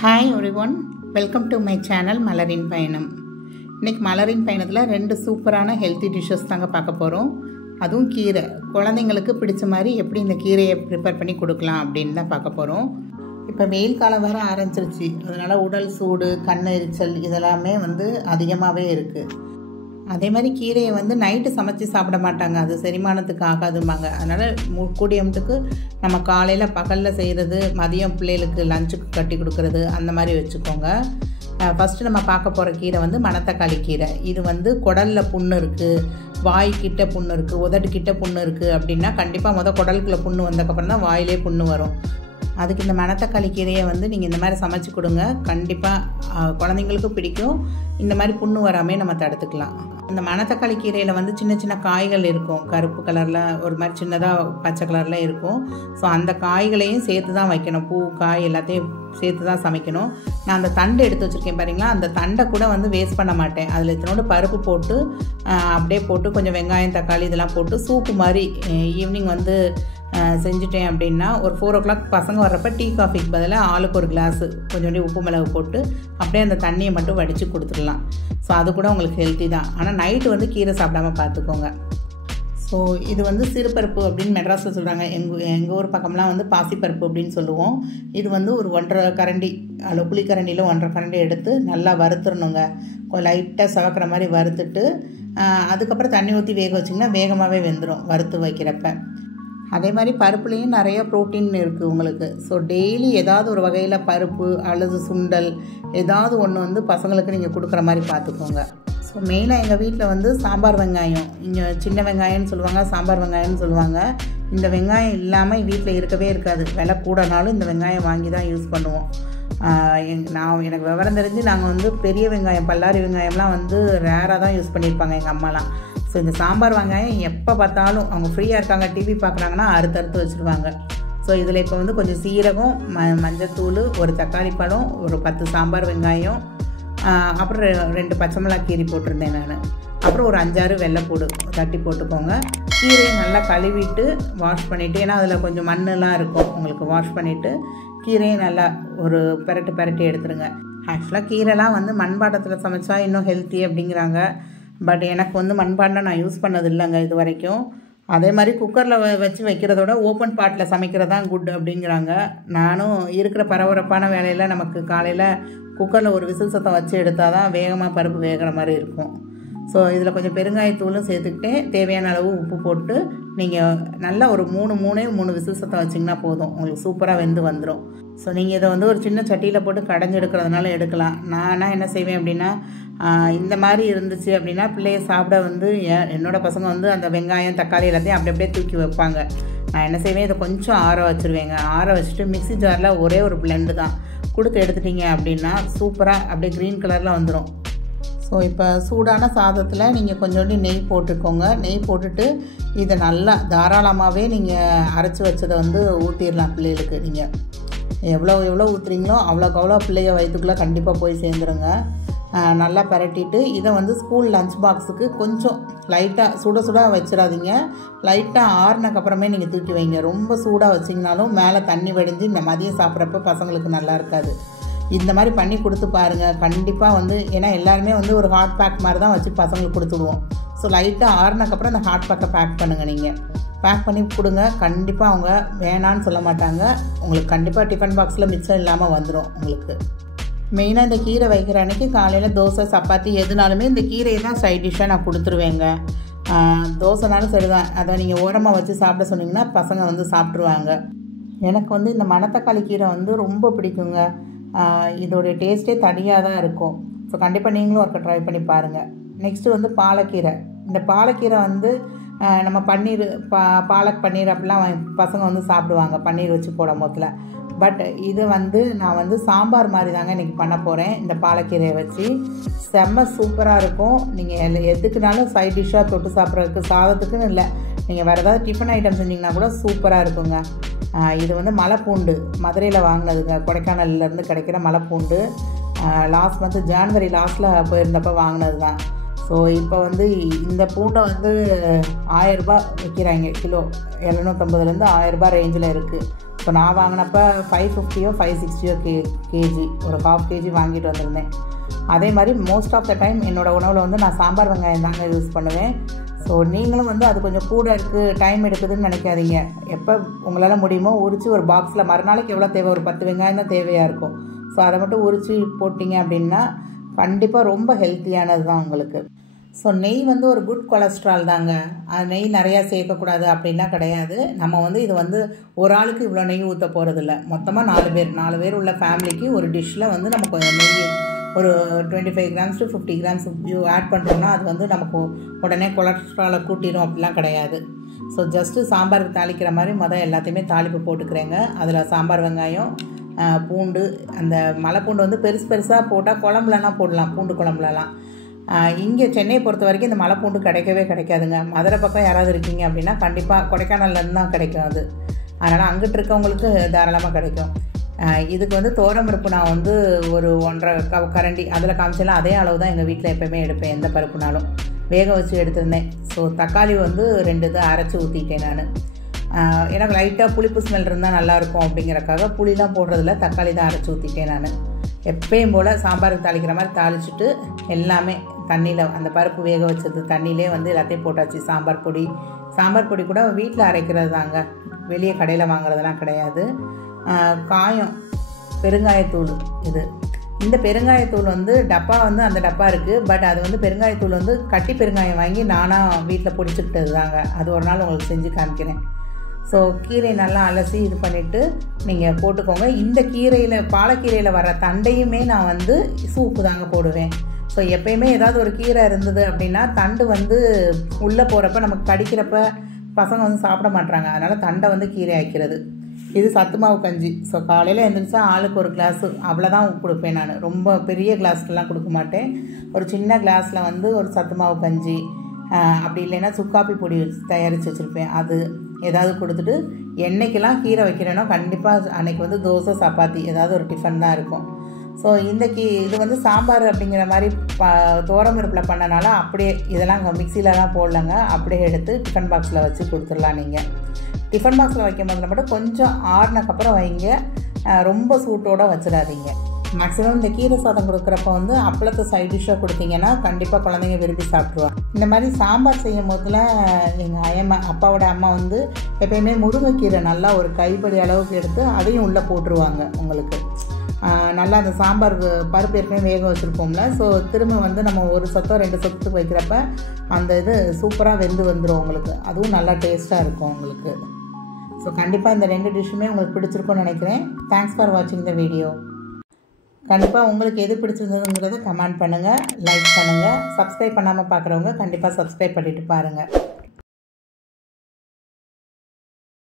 Hi everyone, welcome to my channel Malarin Payanam. இன்னைக்கு மலரின் பயணத்துல ரெண்டு சூப்பரான ஹெல்தி டிஷஸ் தாங்க பார்க்க போறோம். அதுவும் கீரை. குழந்தைகளுக்கு பிடிச்ச மாதிரி எப்படி இந்த கீரையை ப்ரிப்பேர் பண்ணி கொடுக்கலாம் அப்படினு தான் பார்க்க போறோம். இப்போ வெயில் காலம் வர ஆரம்பிச்சிருச்சு. அதனால உடல் சூடு, கண் எரிச்சல் இதெல்லாம் அதிகமாவே இருக்கு. அதே மாதிரி கீரையை நைட்டு சமைச்சு சாப்பிட மாட்டாங்க, அது செரிமானத்துக்கு ஆகாதும்பாங்க. அதனால் கூடியமட்டுக்கு நம்ம காலையில் பகலில் செய்கிறது, மதியம் பிள்ளைகளுக்கு லஞ்சுக்கு கட்டி கொடுக்கறது அந்த மாதிரி வச்சுக்கோங்க. ஃபஸ்ட்டு நம்ம பார்க்க போகிற கீரை மணத்தக்காளி கீரை. இது குடலில் புண்ணு இருக்குது, வாய்க்கிட்ட புண்ணு இருக்குது, உதடுக்கிட்ட புண்ணு இருக்குது அப்படின்னா கண்டிப்பாக குடலுக்குள்ளே புண்ணு வந்ததுக்கப்புறம் தான் வாயிலே புண்ணு வரும். அதுக்கு இந்த மணத்தக்காளி கீரையை நீங்கள் இந்த மாதிரி சமைச்சு கொடுங்க. கண்டிப்பாக குழந்தைங்களுக்கும் பிடிக்கும். இந்த மாதிரி புண்ணு வராமல் நம்ம தடுத்துக்கலாம். இந்த மணத்தக்காளி கீரையில் சின்ன சின்ன காய்கள் இருக்கும், கருப்பு கலரில் ஒரு மாதிரி சின்னதாக பச்சை கலரில் இருக்கும். ஸோ அந்த காய்களையும் சேர்த்து தான் வைக்கணும். பூ காய் எல்லாத்தையும் சேர்த்து தான் சமைக்கணும். நான் அந்த தண்டை எடுத்து வச்சுருக்கேன் பாருங்களா, அந்த தண்டை கூட வேஸ்ட் பண்ண மாட்டேன். அதில் இத்தனோடு பருப்பு போட்டு அப்படியே போட்டு கொஞ்சம் வெங்காயம் தக்காளி இதெல்லாம் போட்டு சூப்பு மாதிரி ஈவினிங் செஞ்சுட்டேன் அப்படின்னா ஒரு 4 o'clock பசங்க வர்றப்ப டீ காஃபிக்கு பதிலாக ஆளுக்கு ஒரு கிளாஸு கொஞ்சோண்டி உப்பு மிளகு போட்டு அப்படியே அந்த தண்ணியை மட்டும் வடித்து கொடுத்துடலாம். ஸோ அது கூட உங்களுக்கு ஹெல்த்தி தான். ஆனால் நைட்டு கீரை சாப்பிடாம பார்த்துக்கோங்க. ஸோ இது சிறுபருப்பு அப்படின்னு மெட்ராஸில் சொல்கிறாங்க. எங்கள் ஊர் பக்கம்லாம் பாசிப்பருப்பு அப்படின்னு சொல்லுவோம். இது ஒரு 1.5 கரண்டி அதில் புளிக்கரண்டியில் 1.5 கரண்டி எடுத்து நல்லா வறுத்துடணுங்க. லைட்டாக சவக்கிற மாதிரி வறுத்துட்டு அதுக்கப்புறம் தண்ணி ஊற்றி வேக வச்சிங்கன்னா வேகமாகவே வெந்துடும் வறுத்து வைக்கிறப்ப. அதே மாதிரி பருப்புலேயும் நிறையா ப்ரோட்டீன் இருக்குது உங்களுக்கு. ஸோ டெய்லி ஏதாவது ஒரு வகையில் பருப்பு அல்லது சுண்டல் ஏதாவது ஒன்று பசங்களுக்கு நீங்கள் கொடுக்குற மாதிரி பார்த்துக்கோங்க. ஸோ மெயினாக எங்கள் வீட்டில் சாம்பார் வெங்காயம், இங்கே சின்ன வெங்காயம்னு சொல்லுவாங்க, சாம்பார் வெங்காயம்னு சொல்லுவாங்க. இந்த வெங்காயம் இல்லாமல் வீட்டில் இருக்கவே இருக்காது. விலை கூடனாலும் இந்த வெங்காயம் வாங்கி தான் யூஸ் பண்ணுவோம். எனக்கு விவரம் தெரிஞ்சு நாங்கள் பெரிய வெங்காயம், பல்லாரி வெங்காயம்லாம் ரேராக தான் யூஸ் பண்ணியிருப்பாங்க எங்கள் அம்மாலாம். ஸோ இந்த சாம்பார் வெங்காயம் எப்போ பார்த்தாலும் அவங்க ஃப்ரீயாக இருக்காங்க, டிவி பார்க்குறாங்கன்னா அறுத்து வச்சுருவாங்க. ஸோ இதில் இப்போ கொஞ்சம் சீரகம், மஞ்சத்தூள், ஒரு தக்காளி பழம், ஒரு 10 சாம்பார் வெங்காயம், அப்புறம் 2 பச்சை மிளகாய் கீரி போட்டிருந்தேன் நான். அப்புறம் ஒரு 5-6 வெள்ளைப்பூடு தட்டி போட்டுக்கோங்க. கீரையை நல்லா கழுவிட்டு வாஷ் பண்ணிவிட்டு, ஏன்னா அதில் கொஞ்சம் மண்ணெலாம் இருக்கும், உங்களுக்கு வாஷ் பண்ணிவிட்டு கீரையை நல்லா ஒரு பெரட்டி எடுத்துருங்க. ஆக்சுவலாக கீரைலாம் மண்பாட்டத்தில் சமைச்சா இன்னும் ஹெல்த்தி அப்படிங்கிறாங்க. பட் எனக்கு மண்பாண்டம் நான் யூஸ் பண்ணது இல்லைங்க இது வரைக்கும். அதே மாதிரி குக்கரில் வச்சு வைக்கிறதோட ஓப்பன் பாட்டில் சமைக்கிறது தான் குட் அப்படிங்கிறாங்க. நானும் இருக்கிற பரபரப்பான வேலையில் நமக்கு காலையில் குக்கரில் ஒரு விசில் சத்தம் வச்சு எடுத்தால் தான் வேகமாக பருப்பு வேகிற மாதிரி இருக்கும். ஸோ இதில் கொஞ்சம் பெருங்காயத்தூளும் சேர்த்துக்கிட்டே தேவையான அளவு உப்பு போட்டு நீங்கள் நல்லா ஒரு 3 விசில் சத்தம் வச்சிங்கன்னா போதும், உங்களுக்கு சூப்பராக வெந்து வந்துடும். ஸோ நீங்கள் இதை ஒரு சின்ன சட்டியில் போட்டு கடைஞ்சி எடுக்கிறதுனால எடுக்கலாம். நான் என்ன செய்வேன் அப்படின்னா, இந்த மாதிரி இருந்துச்சு அப்படின்னா பிள்ளைய சாப்பிட என்னோடய பசங்க அந்த வெங்காயம் தக்காளி எல்லாத்தையும் அப்படியே தூக்கி வைப்பாங்க. நான் என்ன செய்வேன், இதை கொஞ்சம் ஆற வச்சுருவேங்க. ஆற வச்சுட்டு மிக்ஸி ஜாரில் ஒரே ஒரு பிளெண்டு தான் கொடுத்து எடுத்துட்டிங்க அப்படின்னா சூப்பராக அப்படியே க்ரீன் கலரில் வந்துடும். ஸோ இப்போ சூடான சாதத்தில் நீங்கள் கொஞ்சோண்டி நெய் போட்டுக்கோங்க. நெய் போட்டுட்டு இதை நல்லா தாராளமாகவே நீங்கள் அரைச்சி வச்சதை ஊற்றிடலாம் பிள்ளைகளுக்கு. நீங்கள் எவ்வளோ ஊற்றுறீங்களோ அவ்வளோக்கு பிள்ளைய வயிற்றுக்குள்ளே கண்டிப்பாக போய் சேர்ந்துருங்க. நல்லா பரட்டிட்டு இதை ஸ்கூல் லஞ்ச் பாக்ஸுக்கு கொஞ்சம் லைட்டாக சுட வச்சிடாதீங்க. லைட்டாக ஆறுனக்கப்புறமே நீங்கள் தூக்கி வைங்க. ரொம்ப சூடாக வச்சிங்கனாலும் மேலே தண்ணி வடிஞ்சு இந்த மதியம் சாப்பிட்றப்ப பசங்களுக்கு நல்லா இருக்காது. இந்த மாதிரி பண்ணி கொடுத்து பாருங்கள். கண்டிப்பாக ஏன்னா எல்லாருமே ஒரு ஹாட் பேக் மாதிரி தான் வச்சு பசங்களுக்கு கொடுத்துடுவோம். ஸோ லைட்டாக ஆறுனக்கப்புறம் அந்த ஹாட் பேக்கை பேக் பண்ணுங்கள். நீங்கள் பேக் பண்ணி கொடுங்க. கண்டிப்பாக அவங்க வேணான்னு சொல்ல மாட்டாங்க. உங்களுக்கு கண்டிப்பாக டிஃபன் பாக்ஸில் மிச்சம் இல்லாமல் வந்துடும் உங்களுக்கு. மெயினாக இந்த கீரை வைக்கிற அன்றைக்கி காலையில் தோசை சப்பாத்தி எதுனாலுமே இந்த கீரையை தான் சைட் டிஷ்ஷாக நான் கொடுத்துருவேங்க. தோசைனாலும் சரிதான், அதை நீங்கள் ஓரமாக வச்சு சாப்பிட சொன்னீங்கன்னா பசங்க சாப்பிட்ருவாங்க. எனக்கு இந்த மணத்தக்காளி கீரை ரொம்ப பிடிக்குங்க. இதோடைய டேஸ்ட்டே தனியாக தான் இருக்கும். ஸோ கண்டிப்பாக நீங்களும் ஒருக்க ட்ரை பண்ணி பாருங்கள். நெக்ஸ்ட்டு பாலக்கீரை. இந்த பாலக்கீரை நம்ம பன்னீர் பாலக் பன்னீர் அப்படிலாம் பசங்க சாப்பிடுவாங்க பன்னீர் வச்சு போடும் போதில். பட் இது நான் சாம்பார் மாதிரி தாங்க இன்றைக்கி பண்ண போகிறேன். இந்த பாலக்கீரையை வச்சு செம்ம சூப்பராக இருக்கும். நீங்கள் எதுக்குனாலும் சைட் டிஷ்ஷாக தொட்டு சாப்பிட்றதுக்கு, சாதத்துக்குன்னு இல்லை, நீங்கள் வேறு ஏதாவது டிஃபன் ஐட்டம் செஞ்சிங்கன்னா கூட சூப்பராக இருக்குங்க. இது மலைப்பூண்டு மதுரையில் வாங்கினதுங்க, கொடைக்கானல்லேருந்து கிடைக்கிற மலைப்பூண்டு. லாஸ்ட் மந்த் ஜான்வரி லாஸ்ட்டில் போயிருந்தப்போ வாங்கினது தான். ஸோ இப்போ இந்த பூண்டை 1000 ரூபா விற்கிறாங்க கிலோ. 750 1000 ரூபா ரேஞ்சில் இருக்குது. ஸோ நான் வாங்கினப்போ 550 560 கேஜி, ஒரு 1/2 kg வாங்கிட்டு வந்திருந்தேன். அதே மாதிரி மோஸ்ட் ஆஃப் த டைம் என்னோடய உணவில் வந்து நான் சாம்பார் வெங்காயம் தாங்க யூஸ் பண்ணுவேன். ஸோ நீங்களும் வந்து அது கொஞ்சம் கூட இருக்குது, டைம் எடுக்குதுன்னு நினைக்காதீங்க. எப்போ உங்களால் முடியுமோ உரித்து ஒரு பாக்ஸில், மறுநாளைக்கு எவ்வளோ தேவை, ஒரு 10 வெங்காயம் தான் தேவையாக இருக்கும். ஸோ அதை மட்டும் உரித்து போட்டிங்க அப்படின்னா கண்டிப்பாக ரொம்ப ஹெல்த்தியானது தான் உங்களுக்கு. ஸோ நெய் வந்து ஒரு குட் கொலஸ்ட்ரால் தாங்க. நெய் நிறையா சேர்க்கக்கூடாது அப்படின்லாம் கிடையாது. நம்ம வந்து இது வந்து ஒரு ஆளுக்கு இவ்வளோ நெய் ஊற்ற போகிறதில்ல. மொத்தமாக 4 பேர் உள்ள ஃபேமிலிக்கு ஒரு டிஷ்ஷில் வந்து நம்ம கொஞ்சம் நெய் ஒரு 25 grams to 50 grams ஆட் பண்ணுறோம்னா அது வந்து நமக்கு உடனே கொலஸ்ட்ராலை கூட்டிடும் அப்படிலாம் கிடையாது. ஸோ ஜஸ்ட்டு சாம்பாருக்கு தாளிக்கிற மாதிரி எல்லாத்தையுமே தாளிப்பு போட்டுக்கிறேங்க. அதில் சாம்பார் வெங்காயம், பூண்டு, அந்த மலைப்பூண்டு வந்து பெருசாக போட்டால் குழம்புலலாம் போடலாம், பூண்டு குழம்புலலாம். இங்கே சென்னையை பொறுத்த வரைக்கும் இந்த மலைப்பூண்டு கிடைக்காதுங்க. மதுரை பக்கம் யாராவது இருக்கீங்க அப்படின்னா கண்டிப்பாக கொடைக்கானல்லேருந்து தான் கிடைக்கும் அது. அதனால் அங்கிட்டு இருக்கவங்களுக்கு தாராளமாக கிடைக்கும். இதுக்கு வந்து பருப்பு நான் வந்து ஒரு 1.5 கரண்டி அதில் காமிச்சலாம். அதே அளவு தான் எங்கள் வீட்டில் எப்போயுமே எடுப்பேன், எந்த பருப்புனாலும். வேக வச்சு எடுத்திருந்தேன். ஸோ தக்காளி வந்து 2 இது அரைச்சி ஊற்றிட்டேன் நான். எனக்கு லைட்டாக புளிப்பு ஸ்மெல் இருந்தால் நல்லாயிருக்கும் அப்படிங்கிறக்காக புளிலாம் போடுறதில்ல, தக்காளி தான் அரைச்சி ஊற்றிட்டேன் நான். எப்பயும் போல் சாம்பாருக்கு தாளிக்கிற மாதிரி தாளிச்சுட்டு எல்லாமே தண்ணியில், அந்த பருப்பு வேக வச்சது தண்ணியிலே வந்து எல்லாத்தையும் போட்டாச்சு. சாம்பார் பொடி கூட வீட்டில் அரைக்கிறது தாங்க, வெளியே கடையில் வாங்குறதெல்லாம் கிடையாது. காயம், பெருங்காயத்தூள். இந்த பெருங்காயத்தூள் வந்து டப்பா வந்து அந்த டப்பா இருக்குது. பட் அது வந்து பெருங்காயத்தூள் வந்து கட்டி பெருங்காயம் வாங்கி நானாக வீட்டில் பிடிச்சிக்கிட்டது தாங்க. அது ஒரு நாள் உங்களுக்கு செஞ்சு காமிக்கிறேன். ஸோ கீரையை நல்லா அலசி இது பண்ணிவிட்டு நீங்கள் போட்டுக்கோங்க. இந்த கீரையில், பாலக்கீரையில் வர தண்டையுமே நான் வந்து சூப்பு தாங்க போடுவேன். ஸோ எப்பயுமே ஏதாவது ஒரு கீரை இருந்தது அப்படின்னா தண்டு வந்து உள்ளே போகிறப்ப நமக்கு கடிக்கிறப்ப பசங்க வந்து சாப்பிட மாட்டாங்க. அதனால் தண்டை வந்து கீரை ஆக்கிறது. இது சத்து மாவு கஞ்சி. ஸோ காலையில் எழுந்திரிச்சா ஆளுக்கு ஒரு கிளாஸு அவ்வளோதான் கொடுப்பேன் நான். ரொம்ப பெரிய கிளாஸ்லாம் கொடுக்க மாட்டேன். ஒரு சின்ன கிளாஸில் வந்து ஒரு சத்து மாவு கஞ்சி, அப்படி இல்லைன்னா சுக்காப்பி பொடி தயாரித்து வச்சுருப்பேன், அது ஏதாவது கொடுத்துட்டு, என்றைக்கெல்லாம் கீரை வைக்கிறேனோ கண்டிப்பாக அன்றைக்கி வந்து தோசை சப்பாத்தி ஏதாவது ஒரு டிஃபன் தான் இருக்கும். ஸோ இந்த இது வந்து சாம்பார் அப்படிங்கிற மாதிரி பருப்பில் பண்ணனால அப்படியே இதெல்லாம் மிக்சிலலாம் போடலங்க, அப்படியே எடுத்து டிஃபன் பாக்ஸில் வச்சு கொடுத்துடலாம். நீங்கள் டிஃபன் பாக்ஸில் வைக்கும் போதில் மட்டும் கொஞ்சம் ஆறுனக்கப்புறம் வைங்க, ரொம்ப சூட்டோடு வச்சிடாதீங்க. மேக்ஸிமம் இந்த கீரை சாதம் கொடுக்குறப்ப வந்து அப்பளத்தை சைட் டிஷ்ஷாக கொடுத்தீங்கன்னா கண்டிப்பாக குழந்தைங்க விரும்பி சாப்பிடுவாங்க. இந்த மாதிரி சாம்பார் செய்யும் போதில் எங்கள் அப்பாவோட அம்மா வந்து எப்பயுமே முருங்கைக்கீரை நல்லா ஒரு கைப்படி அளவுக்கு எடுத்து அதையும் உள்ளே போட்டுருவாங்க. உங்களுக்கு நல்லா அந்த சாம்பார் பருப்பு ஏற்கனவே வேக வச்சுருப்போம்ல, ஸோ திரும்ப வந்து நம்ம ஒரு சொத்தோ 2 சொத்துக்கு வைக்கிறப்ப அந்த இது சூப்பராக வெந்து வந்துடும் உங்களுக்கு. அதுவும் நல்லா டேஸ்ட்டாக இருக்கும் உங்களுக்கு. ஸோ கண்டிப்பாக இந்த 2 டிஷ்ஷுமே உங்களுக்கு பிடிச்சிருக்கும்னு நினைக்கிறேன். தேங்க்ஸ் ஃபார் வாட்சிங் த வீடியோ. கண்டிப்பாக உங்களுக்கு எது பிடிச்சிருந்ததுங்கிறத கமெண்ட் பண்ணுங்கள், லைக் பண்ணுங்கள். சப்ஸ்கிரைப் பண்ணாமல் பார்க்குறவங்க கண்டிப்பாக சப்ஸ்கிரைப் பண்ணிவிட்டு பாருங்கள்.